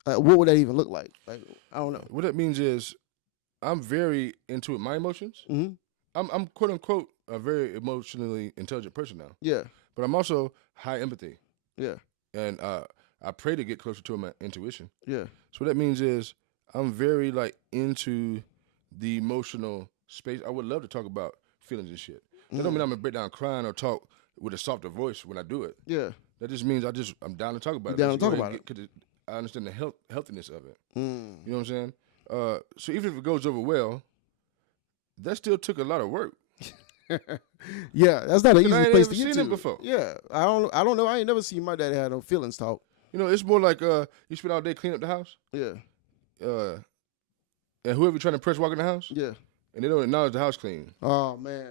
what would that even look like? Like I don't know. What that means is, I'm very into it, my emotions. I'm quote unquote a very emotionally intelligent person now. But I'm also high empathy. And I pray to get closer to my intuition. So what that means is I'm very like into the emotional space. I would love to talk about feelings and shit. That don't mean I'm gonna break down crying or talk with a softer voice when I do it. That just means I'm down to talk about it. Down to talk about it. Because I understand the healthiness of it. You know what I'm saying? So even if it goes over well, that still took a lot of work. That's not an easy place to get to. It before. I don't know. I ain't never seen my daddy have no feelings talk. It's more like you spend all day cleaning up the house. And whoever you're trying to impress walk in the house. And they don't acknowledge the house clean. Oh man.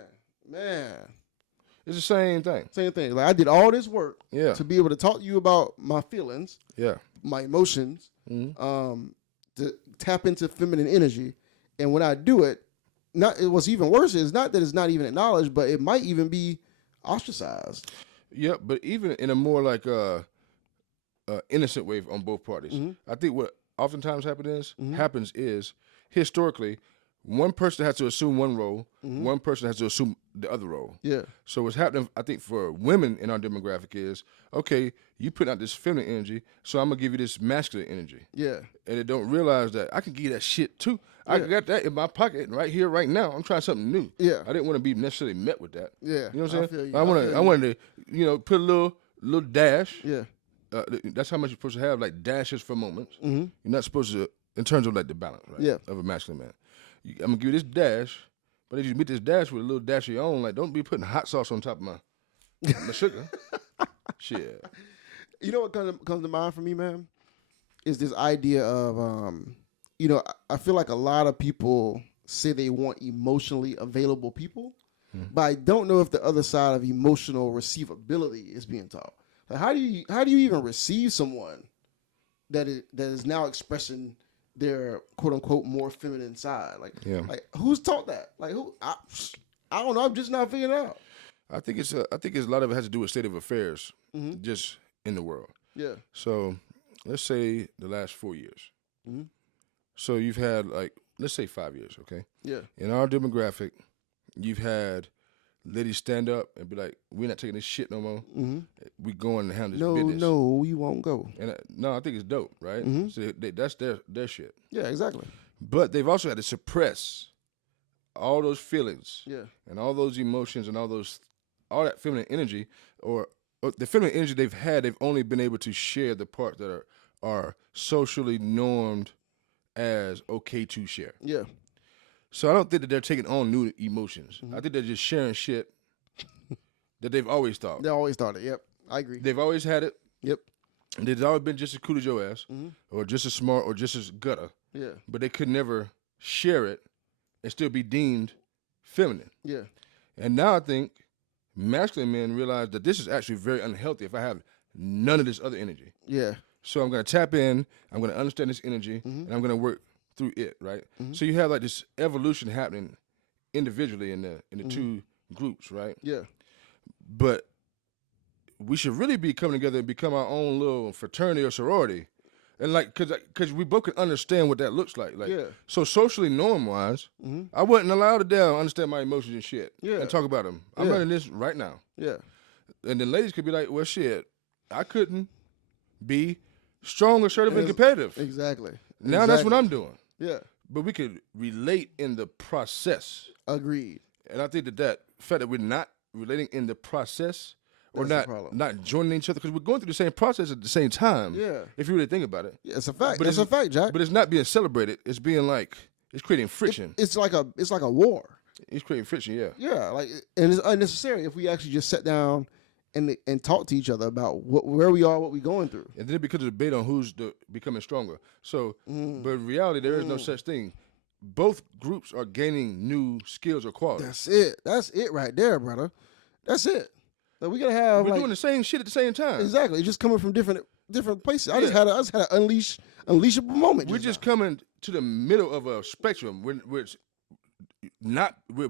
It's the same thing. Same thing. Like I did all this work to be able to talk to you about my feelings, my emotions, to tap into feminine energy, and when I do it, what's even worse is not that it's not even acknowledged, but it might even be ostracized. But even in a more like innocent way on both parties, I think what oftentimes happens is historically, one person has to assume one role, one person has to assume the other role. So what's happening, I think, for women in our demographic is, okay, you put out this feminine energy, so I'm going to give you this masculine energy. And they don't realize that I can give you that shit too. I got that in my pocket right here, right now. I'm trying something new. I didn't want to be necessarily met with that. You know what I'm saying? I wanted to, put a little dash. That's how much you're supposed to have, like dashes for moments. You're not supposed to, in terms of like the balance, right? Of a masculine man. I'm going to give you this dash, but if you meet this dash with a little dash of your own, like don't be putting hot sauce on top of my sugar. Shit. You know what comes to mind for me, man? Is this idea of, I feel like a lot of people say they want emotionally available people, but I don't know if the other side of emotional receivability is being taught. Like how do you even receive someone that is now expressing their quote unquote more feminine side? Like who's taught that? Like who? I don't know. I'm just not figuring it out. I think it's a lot of it has to do with state of affairs, just in the world. Yeah. So let's say the last 4 years. Mm-hmm. So you've had let's say 5 years, okay? Yeah. In our demographic, you've had ladies stand up and be like, "We're not taking this shit no more. Mm-hmm. We going to handle this business." No, you won't go. And I think it's dope, right? Mm-hmm. So that's their shit. Yeah, exactly. But they've also had to suppress all those feelings, and all those emotions, and all that feminine energy, or the feminine energy they've only been able to share the parts that are socially normed as okay to share. Yeah. So I don't think that they're taking on new emotions. Mm-hmm. I think they're just sharing shit that they've always thought. They always thought it. Yep, I agree. They've always had it. Yep. And they've always been just as cool as your ass, or just as smart, or just as gutter. Yeah. But they could never share it and still be deemed feminine. Yeah. And now I think masculine men realize that this is actually very unhealthy if I have none of this other energy. Yeah. So I'm going to tap in, I'm going to understand this energy, and I'm going to work through it, right? So you have like this evolution happening individually in the two groups, right? Yeah. But we should really be coming together and become our own little fraternity or sorority. And cause we both can understand what that looks like. So socially norm-wise, I wasn't allowed to down understand my emotions and shit. Yeah. And talk about them. I'm learning this right now. Yeah. And then ladies could be like, well, shit, I couldn't be strong, assertive, and competitive. Exactly. Now that's what I'm doing. Yeah. But we could relate in the process. Agreed. And I think that fact that we're not relating in the process, or not joining each other, because we're going through the same process at the same time. Yeah. If you really think about it. Yeah, it's a fact. But it's a fact, Jack. But it's not being celebrated. It's being it's creating friction. It's like a war. It's creating friction, yeah. Yeah, and it's unnecessary if we actually just sat down and talk to each other about where we are, what we're going through. And then it becomes a debate on who's becoming stronger. So, but in reality, there is no such thing. Both groups are gaining new skills or qualities. That's it. That's it right there, brother. That's it. So we gotta have. We're doing the same shit at the same time. Exactly. It's just coming from different places. I just had an unleashable moment. We're just coming to the middle of a spectrum. We're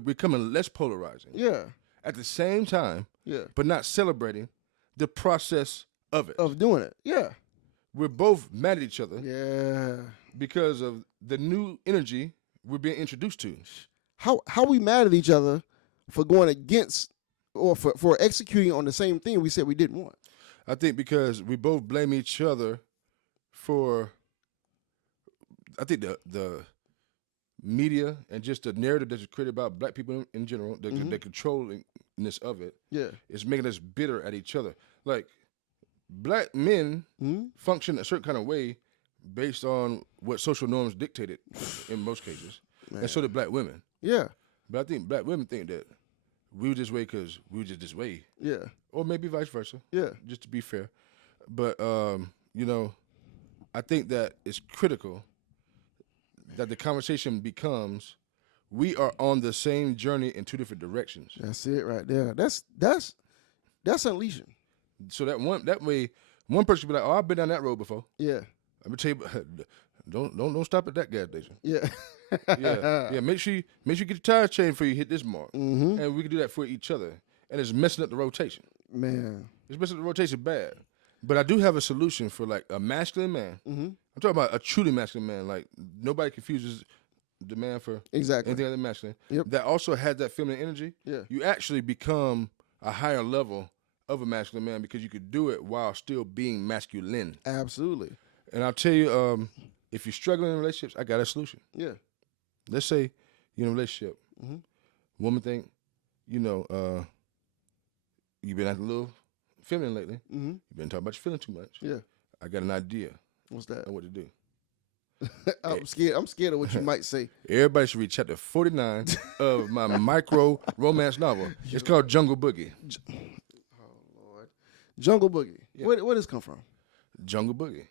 becoming less polarizing. Yeah. At the same time. Yeah. But not celebrating the process of it. Of doing it. Yeah. We're both mad at each other. Yeah. Because of the new energy we're being introduced to. How we mad at each other for going against or for executing on the same thing we said we didn't want? I think because we both blame each other for, I think the media and just the narrative that's created about black people in general, the controllingness of it, is making us bitter at each other. Like, black men function a certain kind of way based on what social norms dictated in most cases. Man. And so did black women. Yeah. But I think black women think that we were this way because we were just this way. Yeah. Or maybe vice versa. Yeah. Just to be fair. But, I think that it's critical that the conversation becomes, we are on the same journey in two different directions. That's it right there. That's unleashing. So that way, one person can be like, "Oh, I've been down that road before." Yeah. I'm gonna tell you, don't stop at that gas station. Yeah. yeah. Make sure you get your tires changed before you hit this mark, and we can do that for each other. And it's messing up the rotation. Man, it's messing up the rotation bad. But I do have a solution for like a masculine man. I'm talking about a truly masculine man. Like nobody confuses the man for anything other than masculine. Yep. That also has that feminine energy. Yeah. You actually become a higher level of a masculine man because you could do it while still being masculine. Absolutely. And I'll tell you, if you're struggling in relationships, I got a solution. Yeah. Let's say you're in a relationship. Woman think, you've been acting a little feminine lately. You've been talking about your feeling too much. Yeah. I got an idea. What's that? On what to do. I'm scared of what you might say. Everybody should read chapter 49 of my micro romance novel. It's called Jungle Boogie. Oh, Lord. Jungle Boogie. Yeah. Where does this come from? Jungle Boogie.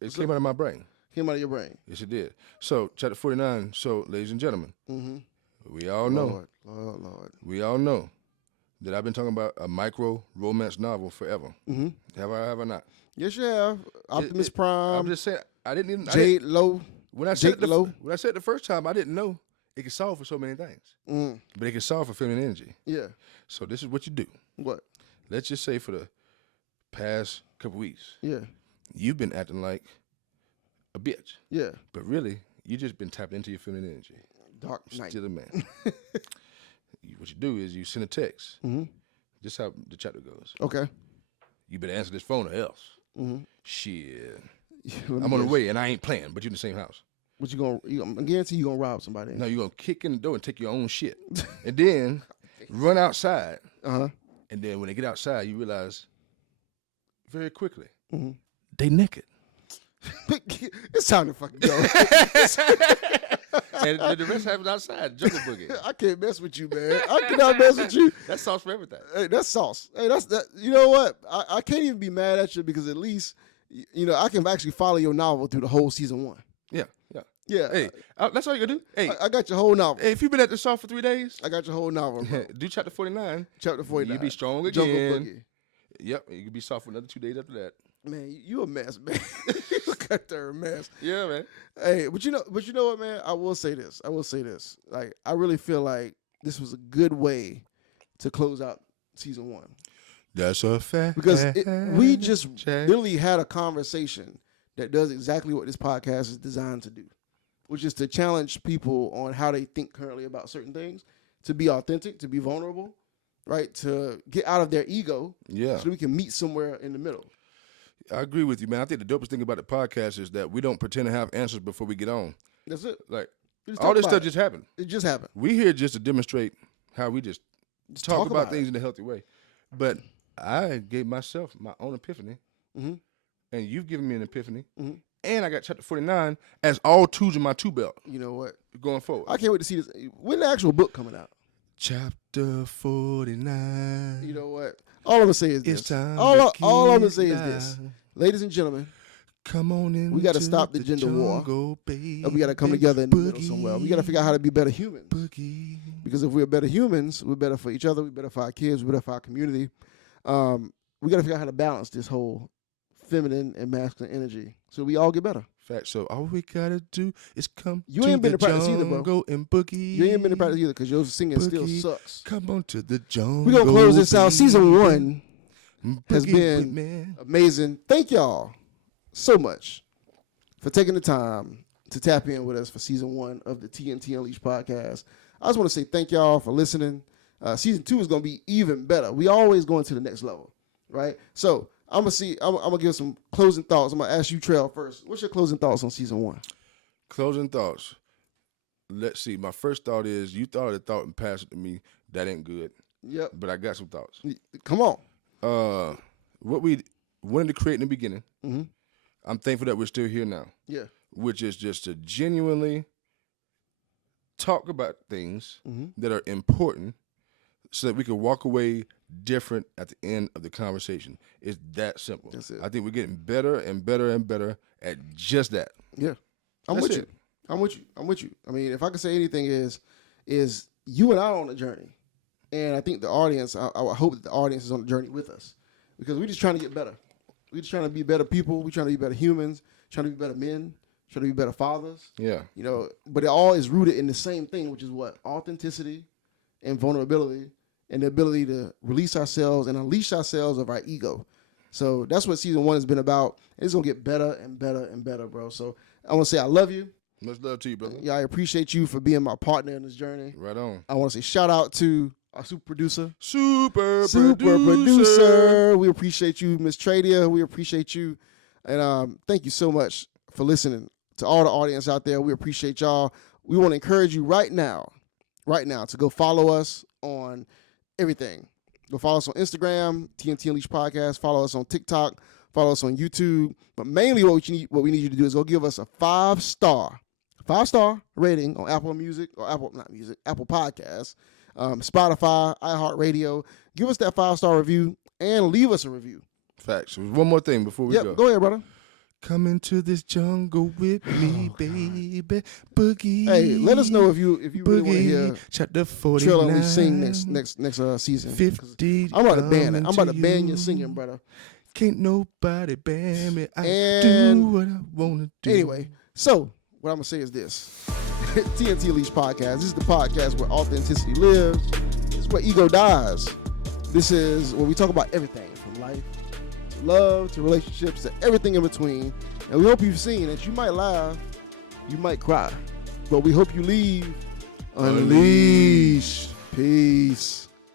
It came out of my brain. Came out of your brain? Yes, it did. So, chapter 49. So, ladies and gentlemen, we all know. Lord. We all know that I've been talking about a micro romance novel forever. Have I not? Yes, you have. Optimus Prime. I'm just saying, I didn't even. Jade Low. When I said it the first time, I didn't know it can solve for so many things. But it can solve for feminine energy. Yeah. So this is what you do. What? Let's just say for the past couple weeks, Yeah. you've been acting like a bitch. Yeah. But really, you just been tapping into your feminine energy. Dark night. Still a man. What you do is you send a text. This is how the chapter goes. Okay. You better answer this phone or else. Shit. I'm on the way and I ain't playing, but you in the same house. But I guarantee you gonna rob somebody. No, you're gonna kick in the door and take your own shit. And then run outside. And then when they get outside, you realize very quickly, they naked. It's time to fucking go. And the rest happens outside, jungle boogie. I can't mess with you, man. I cannot mess with you. That's sauce for everything. Hey, that's sauce. Hey, that. You know what? I can't even be mad at you because at least, I can actually follow your novel through the whole season 1. Yeah. Hey, that's all you gotta do. Hey, I got your whole novel. Hey, if you've been at the soft for 3 days, I got your whole novel, bro. do chapter 49. Chapter 49. You be strong again. Jungle Boogie. Yep, you can be soft for another 2 days after that. Man, you a mess, man. You got there a mess. Yeah, man. Hey, but you know what, man? I will say this. Like, I really feel like this was a good way to close out season 1. That's a fact. Because we just literally had a conversation that does exactly what this podcast is designed to do, which is to challenge people on how they think currently about certain things, to be authentic, to be vulnerable, right? To get out of their ego, so we can meet somewhere in the middle. I agree with you, man. I think the dopest thing about the podcast is that we don't pretend to have answers before we get on. That's it. Like, all this stuff just happened. It just happened. We here just to demonstrate how we just talk about things in a healthy way. But I gave myself my own epiphany, and you've given me an epiphany, and I got chapter 49 as all tools in my tool belt. You know what? Going forward. I can't wait to see this. When the actual book coming out? Chapter 49. You know what? All I'm going to say is this. All I'm going to say is this. Ladies and gentlemen, come on in. We got to stop the gender war. And we got to come together in the middle somewhere. We got to figure out how to be better humans. Because if we're better humans, we're better for each other. We're better for our kids. We're better for our community. We got to figure out how to balance this whole feminine and masculine energy so we all get better. Fact. So all we got to do is come you ain't been to practice either, bro. Go and boogie. You ain't been to practice either because your singing still sucks. Come on to the jungle. We're going to close this out. Season 1 has been amazing. Thank y'all so much for taking the time to tap in with us for season 1 of the TNT Unleashed podcast. I just want to say thank y'all for listening. Season 2 is going to be even better. We always going to the next level, right? So I'm gonna give some closing thoughts. I'm gonna ask you, Trell, first. What's your closing thoughts on season 1? Closing thoughts. Let's see. My first thought is you thought a thought and passed it to me. That ain't good. Yep. But I got some thoughts. Come on. What we wanted to create in the beginning, I'm thankful that we're still here now. Yeah. Which is just to genuinely talk about things that are important so that we can walk away different at the end of the conversation. It's that simple. That's it. I think we're getting better and better and better at just that. Yeah. I'm with you. I mean, if I could say anything is you and I are on a journey. And I think the audience, I hope that the audience is on the journey with us. Because we're just trying to get better. We're just trying to be better people. We're trying to be better humans. Trying to be better men. Trying to be better fathers. Yeah. But it all is rooted in the same thing, which is what? Authenticity and vulnerability and the ability to release ourselves and unleash ourselves of our ego. So that's what season 1 has been about. And it's going to get better and better and better, bro. So I want to say I love you. Much love to you, brother. Yeah, I appreciate you for being my partner in this journey. Right on. I want to say shout out to our super producer. Super producer. We appreciate you, Miss Tradia. We appreciate you. And thank you so much for listening. To all the audience out there, we appreciate y'all. We want to encourage you right now, to go follow us on everything. Go follow us on Instagram, TNT Unleashed Podcast. Follow us on TikTok. Follow us on YouTube. But mainly what we need you to do is go give us a 5-star rating on Apple Music or Apple Podcasts, Spotify, iHeartRadio. Give us that 5-star review and leave us a review. Facts. One more thing before we go. Go ahead, brother. Come into this jungle with me, baby. Boogie. Hey, let us know if you really want to hear chapter 49. Trell and we sing next season. 50. I'm about to ban it. I'm about to ban your singing, brother. Can't nobody ban me. I do what I want to do. Anyway, so what I'm gonna say is this. TNTUnleashed podcast. This is the podcast where authenticity lives. This is where ego dies. This is where we talk about everything from life to love to relationships to everything in between. And we hope you've seen that you might laugh, you might cry, but we hope you leave unleashed. Peace.